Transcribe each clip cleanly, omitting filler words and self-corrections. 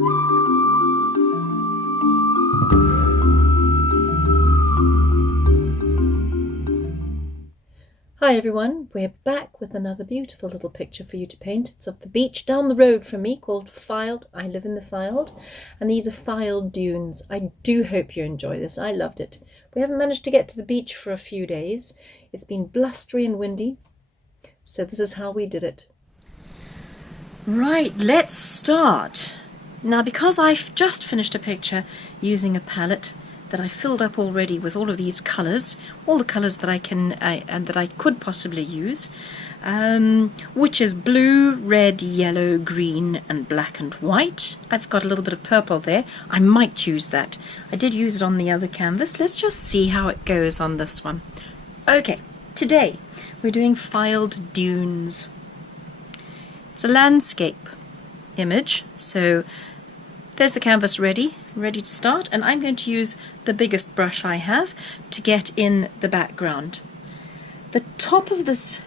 Hi everyone, we're back with another beautiful little picture for you to paint. It's of the beach down the road from me called Fylde. I live in the Fylde, and these are Fylde Dunes. I do hope you enjoy this. I loved it. We haven't managed to get to the beach for a few days. It's been blustery and windy, so this is how we did it. Right, let's start. Now, because I've just finished a picture using a palette that I filled up already with all of these colours, all the colours that I can and that I could possibly use, which is blue, red, yellow, green and black and white. I've got a little bit of purple there. I might use that. I did use it on the other canvas. Let's just see how it goes on this one. Okay, today we're doing Fylde Dunes. It's a landscape image, so there's the canvas ready to start, and I'm going to use the biggest brush I have to get in the background. The top of this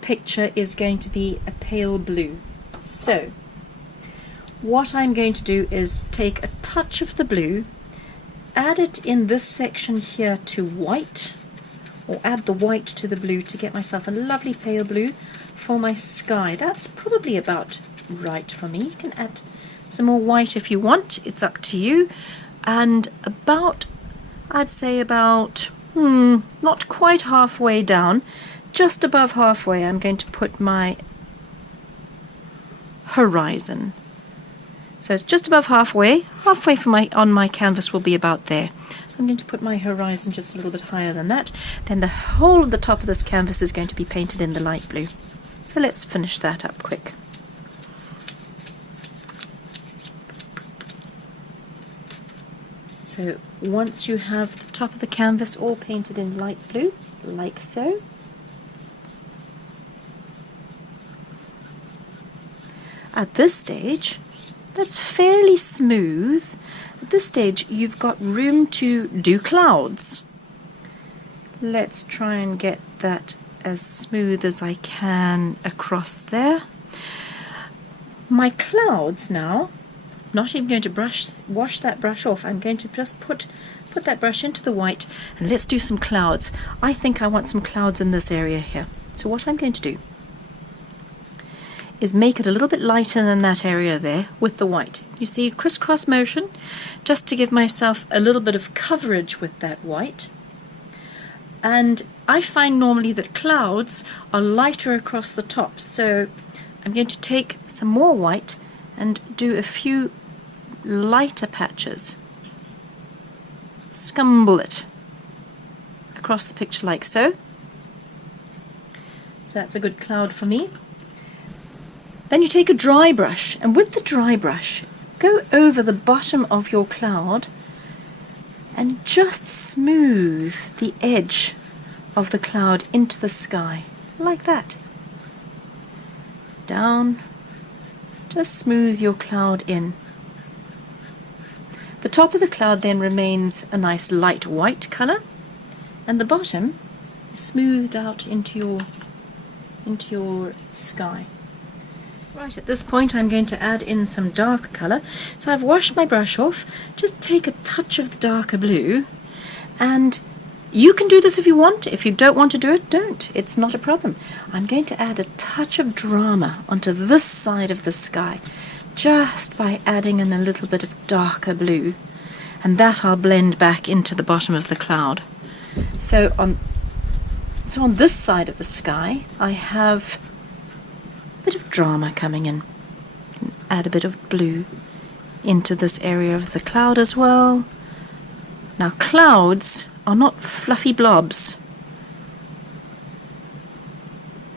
picture is going to be a pale blue. So what I'm going to do is take a touch of the blue, add it in this section here to white, or add the white to the blue to get myself a lovely pale blue for my sky. That's probably about right for me. You can add some more white if you want, it's up to you. And about, I'd say about, not quite halfway down, just above halfway, I'm going to put my horizon. So it's just above halfway for on my canvas will be about there. I'm going to put my horizon just a little bit higher than that. Then the whole of the top of this canvas is going to be painted in the light blue. So let's finish that up quick. So once you have the top of the canvas all painted in light blue, like so, at this stage, that's fairly smooth. At this stage, you've got room to do clouds. Let's try and get that as smooth as I can across there. My clouds now, not even going to wash that brush off. I'm going to just put that brush into the white, and let's do some clouds. I think I want some clouds in this area here. So what I'm going to do is make it a little bit lighter than that area there with the white. You see, crisscross motion, just to give myself a little bit of coverage with that white. And I find normally that clouds are lighter across the top, so I'm going to take some more white and do a few lighter patches. Scumble it across the picture like so. So that's a good cloud for me. Then you take a dry brush, and with the dry brush, go over the bottom of your cloud and just smooth the edge of the cloud into the sky, like that. Down. Just smooth your cloud in. The top of the cloud then remains a nice light white colour, and the bottom is smoothed out into your sky. Right, at this point I'm going to add in some dark colour. So I've washed my brush off. Just take a touch of the darker blue, and you can do this if you want. If you don't want to do it, don't. It's not a problem. I'm going to add a touch of drama onto this side of the sky, just by adding in a little bit of darker blue, and that I'll blend back into the bottom of the cloud. So on this side of the sky, I have a bit of drama coming in. Add a bit of blue into this area of the cloud as well. Now, clouds are not fluffy blobs.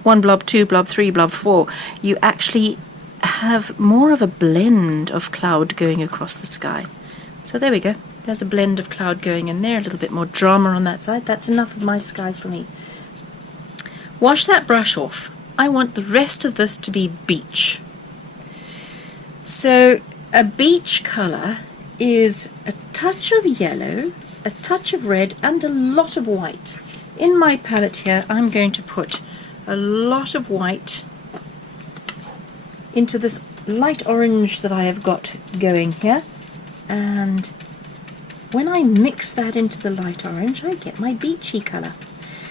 1 blob, 2 blob, 3 blob, 4. You actually have more of a blend of cloud going across the sky. So there we go. There's a blend of cloud going in there, a little bit more drama on that side. That's enough of my sky for me. Wash that brush off. I want the rest of this to be beach. So a beach colour is a touch of yellow, a touch of red and a lot of white. In my palette here I'm going to put a lot of white into this light orange that I have got going here, and when I mix that into the light orange, I get my beachy colour.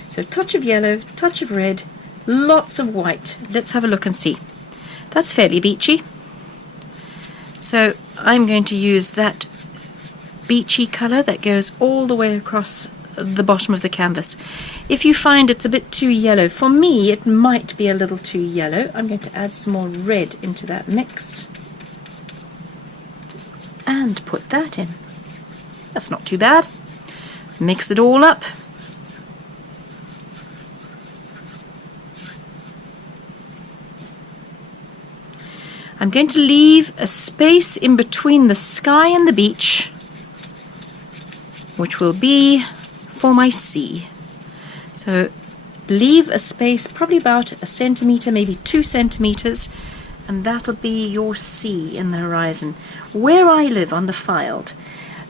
So touch of yellow, touch of red, lots of white. Let's have a look and see. That's fairly beachy. So I'm going to use that beachy colour that goes all the way across the bottom of the canvas. If you find it's a bit too yellow, for me it might be a little too yellow, I'm going to add some more red into that mix and put that in. That's not too bad. Mix it all up. I'm going to leave a space in between the sky and the beach, which will be for my sea. So leave a space, probably about 1 centimetre, maybe 2 centimetres, and that'll be your sea in the horizon. Where I live on the Fylde,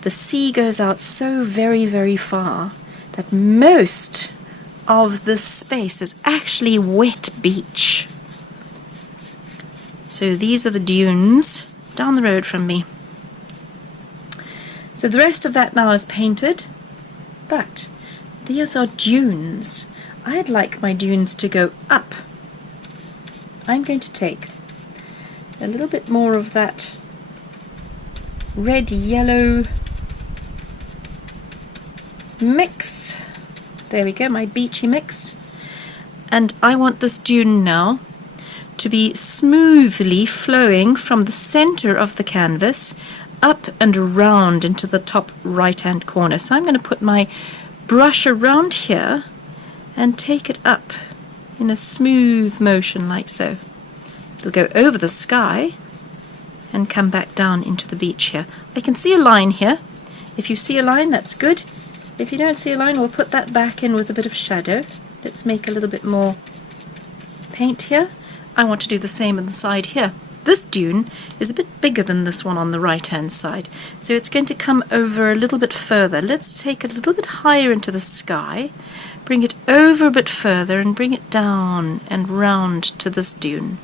the sea goes out so very, very far that most of this space is actually wet beach. So these are the dunes down the road from me. So the rest of that now is painted, but these are dunes. I'd like my dunes to go up. I'm going to take a little bit more of that red-yellow mix. There we go, my beachy mix. And I want this dune now to be smoothly flowing from the center of the canvas up and around into the top right hand corner. So I'm going to put my brush around here and take it up in a smooth motion like so. It'll go over the sky and come back down into the beach here. I can see a line here. If you see a line, that's good. If you don't see a line, we'll put that back in with a bit of shadow. Let's make a little bit more paint here. I want to do the same on the side here. This dune is a bit bigger than this one on the right hand side, so it's going to come over a little bit further. Let's take it a little bit higher into the sky, bring it over a bit further and bring it down and round to this dune.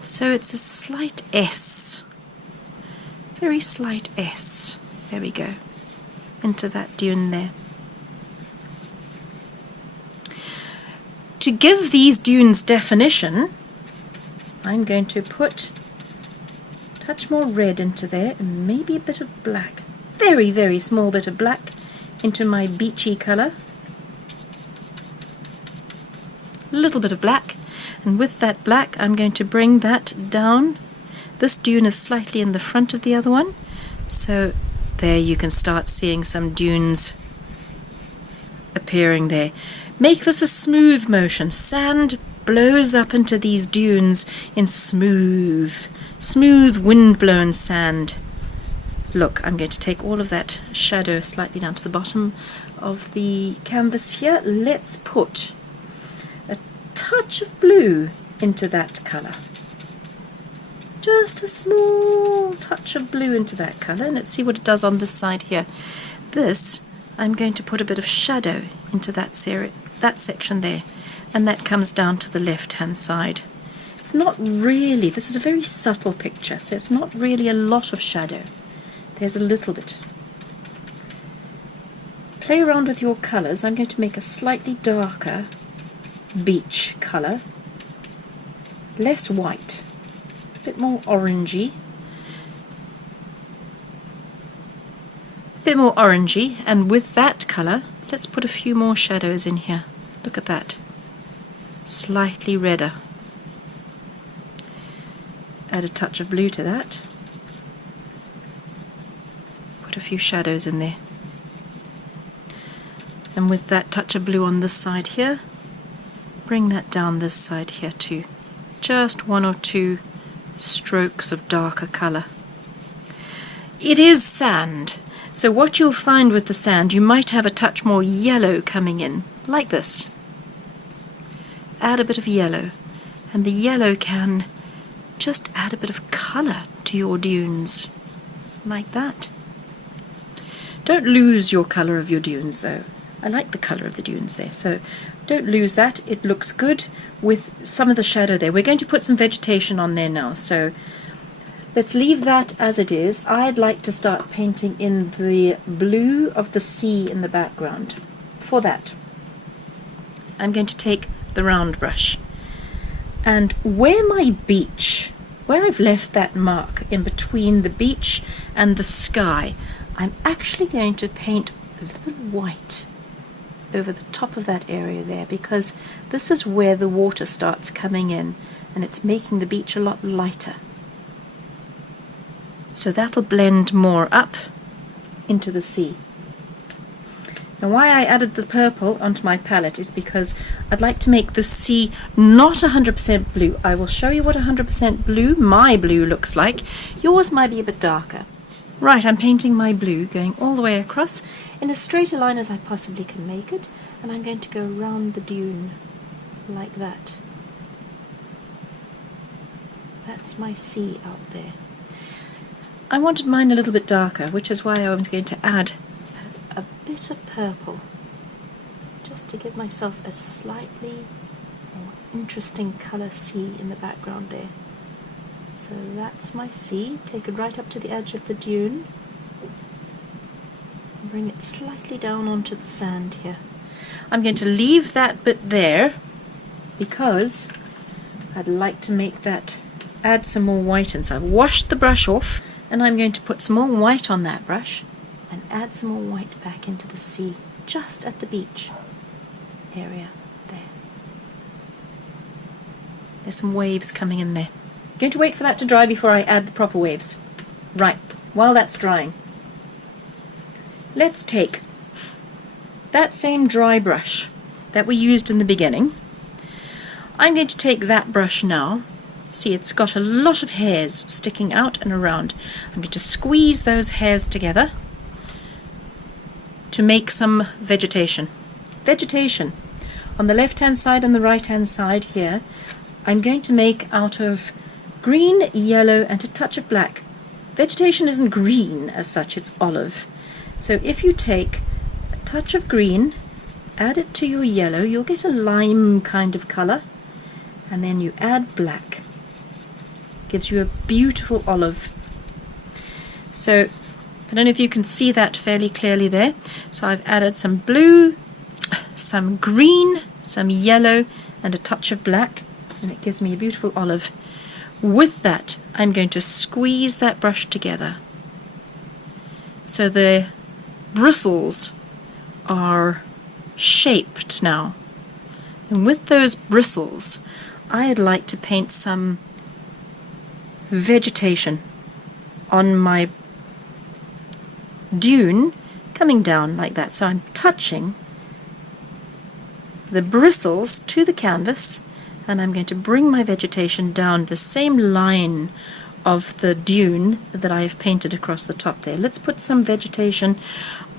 So it's a slight S, very slight S. There we go, into that dune there. To give these dunes definition, I'm going to put a touch more red into there and maybe a bit of black. Very, very small bit of black into my beachy colour. A little bit of black. And with that black I'm going to bring that down. This dune is slightly in the front of the other one. So there you can start seeing some dunes appearing there. Make this a smooth motion. Sand blows up into these dunes in smooth wind-blown sand. Look, I'm going to take all of that shadow slightly down to the bottom of the canvas here. Let's put a touch of blue into that colour. Just a small touch of blue into that colour, and let's see what it does on this side here. This, I'm going to put a bit of shadow into that section there. And that comes down to the left-hand side. It's not really, this is a very subtle picture, so it's not really a lot of shadow. There's a little bit. Play around with your colours. I'm going to make a slightly darker beach colour. Less white, a bit more orangey. And with that colour, let's put a few more shadows in here. Look at that. Slightly redder. Add a touch of blue to that. Put a few shadows in there. And with that touch of blue on this side here, bring that down this side here too. Just 1 or 2 strokes of darker colour. It is sand, so what you'll find with the sand, you might have a touch more yellow coming in, like this. Add a bit of yellow, and the yellow can just add a bit of colour to your dunes, like that. Don't lose your colour of your dunes though. I like the colour of the dunes there, so don't lose that. It looks good with some of the shadow there. We're going to put some vegetation on there now, so Let's leave that as it is. I'd like to start painting in the blue of the sea in the background. For that, I'm going to take the round brush, and where I've left that mark in between the beach and the sky, I'm actually going to paint a little bit white over the top of that area there, because this is where the water starts coming in and it's making the beach a lot lighter. So that'll blend more up into the sea. Now why I added this purple onto my palette is because I'd like to make the sea not 100% blue. I will show you what 100% blue, my blue, looks like. Yours might be a bit darker. Right, I'm painting my blue going all the way across in as straight a line as I possibly can make it, and I'm going to go around the dune like that. That's my sea out there. I wanted mine a little bit darker, which is why I was going to add a bit of purple, just to give myself a slightly more interesting colour sea in the background there. So that's my sea. Take it right up to the edge of the dune and bring it slightly down onto the sand here. I'm going to leave that bit there because I'd like to make that, add some more white in. So I've washed the brush off, and I'm going to put some more white on that brush and add some more white back into the sea, just at the beach area there. There's some waves coming in there. I'm going to wait for that to dry before I add the proper waves. Right, while that's drying, let's take that same dry brush that we used in the beginning. I'm going to take that brush now. See, it's got a lot of hairs sticking out and around. I'm going to squeeze those hairs together to make some vegetation. Vegetation on the left hand side and the right hand side here, I'm going to make out of green, yellow and a touch of black. Vegetation isn't green as such, it's olive. So if you take a touch of green, add it to your yellow, you'll get a lime kind of colour, and then you add black. Gives you a beautiful olive. So I don't know if you can see that fairly clearly there. So I've added some blue, some green, some yellow and a touch of black, and it gives me a beautiful olive. With that, I'm going to squeeze that brush together so the bristles are shaped now. And with those bristles, I'd like to paint some vegetation on my dune coming down like that. So I'm touching the bristles to the canvas, and I'm going to bring my vegetation down the same line of the dune that I have painted across the top there. Let's put some vegetation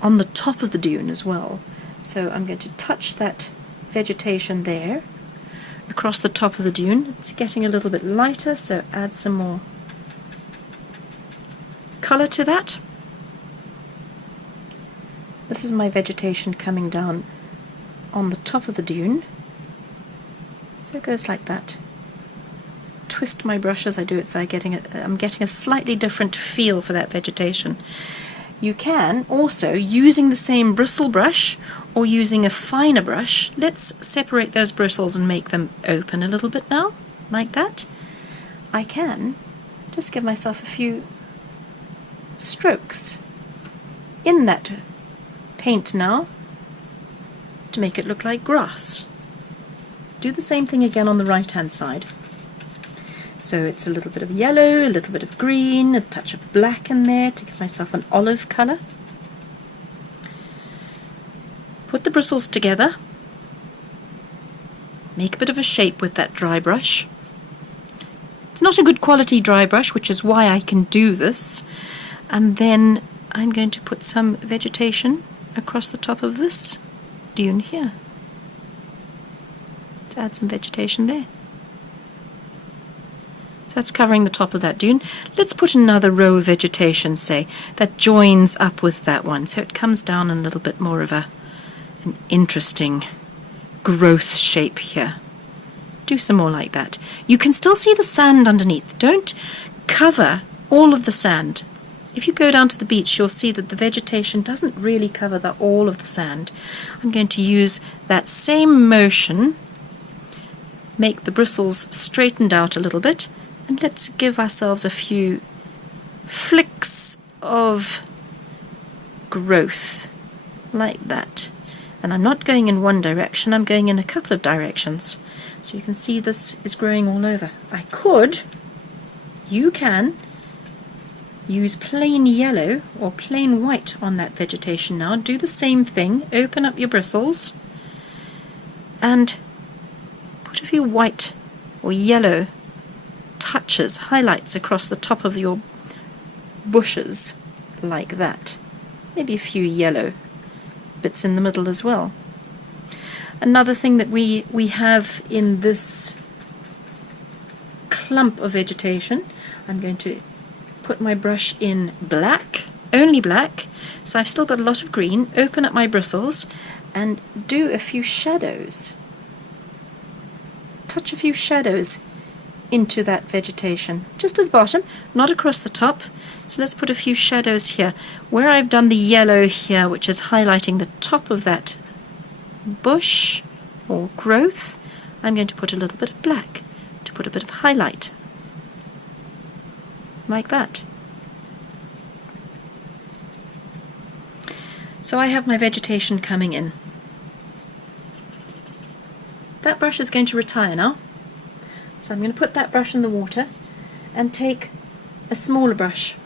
on the top of the dune as well. So I'm going to touch that vegetation there across the top of the dune. It's getting a little bit lighter, so add some more colour to that. This is my vegetation coming down on the top of the dune. So it goes like that. Twist my brush as I do it, so I'm getting a slightly different feel for that vegetation. You can also, using the same bristle brush or using a finer brush, let's separate those bristles and make them open a little bit now, like that. I can just give myself a few strokes in that paint now to make it look like grass. Do the same thing again on the right hand side. So it's a little bit of yellow, a little bit of green, a touch of black in there to give myself an olive colour. Put the bristles together, make a bit of a shape with that dry brush. It's not a good quality dry brush, which is why I can do this. And then I'm going to put some vegetation across the top of this dune here. Let's add some vegetation there. So that's covering the top of that dune. Let's put another row of vegetation, say, that joins up with that one, so it comes down in a little bit more of an interesting growth shape here. Do some more like that. You can still see the sand underneath. Don't cover all of the sand. If you go down to the beach, you'll see that the vegetation doesn't really cover all of the sand. I'm going to use that same motion, make the bristles straightened out a little bit, and let's give ourselves a few flicks of growth, like that. And I'm not going in one direction, I'm going in a couple of directions. So you can see this is growing all over. You can use plain yellow or plain white on that vegetation now. Do the same thing, open up your bristles and put a few white or yellow touches, highlights across the top of your bushes, like that. Maybe a few yellow bits in the middle as well. Another thing that we have in this clump of vegetation, I'm going to put my brush in black, only black, so I've still got a lot of green, open up my bristles and do a few shadows. Touch a few shadows into that vegetation, just at the bottom, not across the top. So let's put a few shadows here. Where I've done the yellow here, which is highlighting the top of that bush or growth, I'm going to put a little bit of black to put a bit of highlight, like that. So I have my vegetation coming in. That brush is going to retire now. So I'm going to put that brush in the water and take a smaller brush,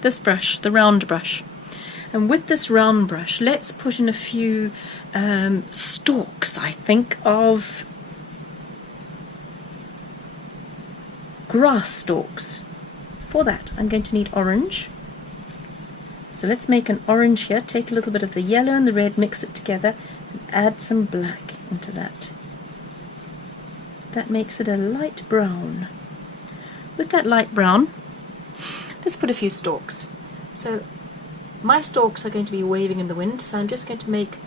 this brush, the round brush. And with this round brush, let's put in a few stalks, I think, of grass stalks. For that, I'm going to need orange. So let's make an orange here. Take a little bit of the yellow and the red, mix it together, and add some black into that. That makes it a light brown. With that light brown, let's put a few stalks. So my stalks are going to be waving in the wind, so I'm just going to make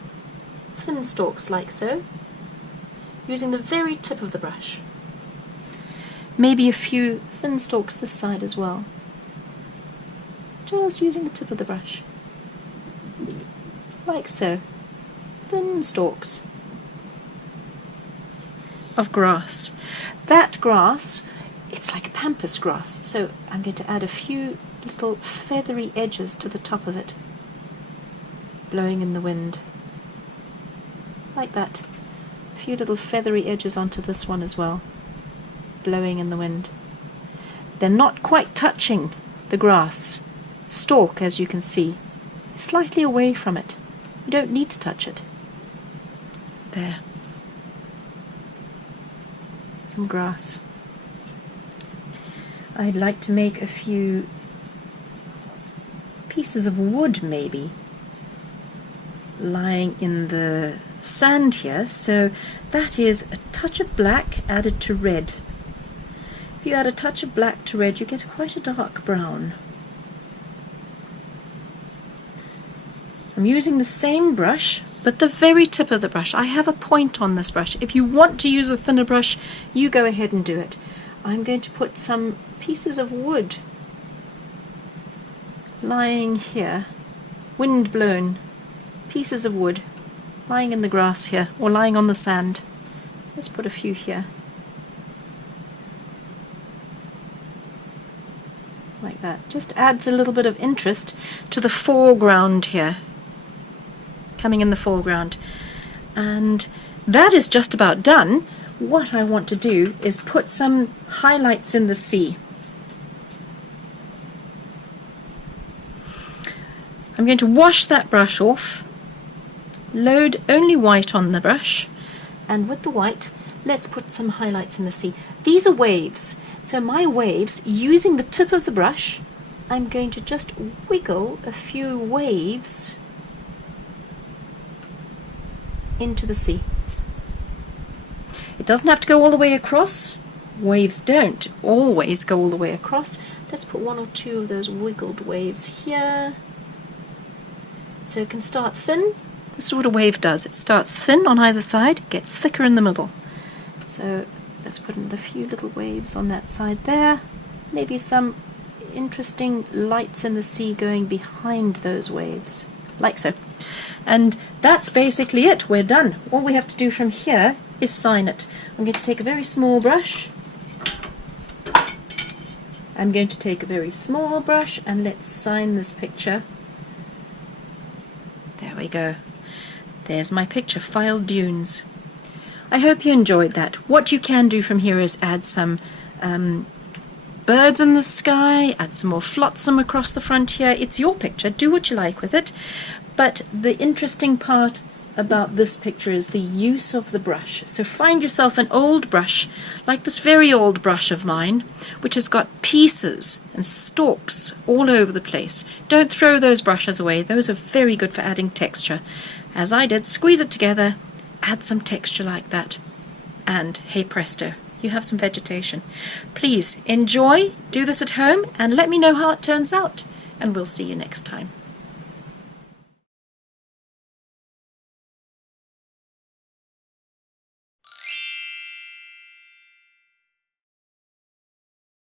thin stalks like so, using the very tip of the brush. Maybe a few thin stalks this side as well, just using the tip of the brush, like so. Thin stalks of grass. That grass, it's like pampas grass, so I'm going to add a few little feathery edges to the top of it, blowing in the wind, like that. A few little feathery edges onto this one as well, blowing in the wind. They're not quite touching the grass stalk, as you can see, slightly away from it. You don't need to touch it. There. Some grass. I'd like to make a few pieces of wood, maybe, lying in the sand here, so that is a touch of black added to red. If you add a touch of black to red, you get quite a dark brown. I'm using the same brush, but the very tip of the brush. I have a point on this brush. If you want to use a thinner brush, you go ahead and do it. I'm going to put some pieces of wood lying here, wind-blown pieces of wood lying in the grass here, or lying on the sand. Let's put a few here. Like that. Just adds a little bit of interest to the foreground here, coming in the foreground. And that is just about done. What I want to do is put some highlights in the sea. I'm going to wash that brush off, load only white on the brush, and with the white, let's put some highlights in the sea. These are waves, so my waves, using the tip of the brush, I'm going to just wiggle a few waves into the sea. It doesn't have to go all the way across. Waves don't always go all the way across. Let's put one or two of those wiggled waves here. So it can start thin. This is what a wave does. It starts thin on either side, gets thicker in the middle. So let's put in a few little waves on that side there. Maybe some interesting lights in the sea going behind those waves, like so. And that's basically it. We're done. All we have to do from here is sign it. I'm going to take a very small brush. I'm going to take a very small brush and let's sign this picture. There we go. There's my picture, Fylde Dunes. I hope you enjoyed that. What you can do from here is add some birds in the sky, add some more flotsam across the front here. It's your picture. Do what you like with it. But the interesting part about this picture is the use of the brush. So find yourself an old brush, like this very old brush of mine, which has got pieces and stalks all over the place. Don't throw those brushes away. Those are very good for adding texture. As I did, squeeze it together, add some texture like that, and hey presto, you have some vegetation. Please enjoy, do this at home, and let me know how it turns out, and we'll see you next time.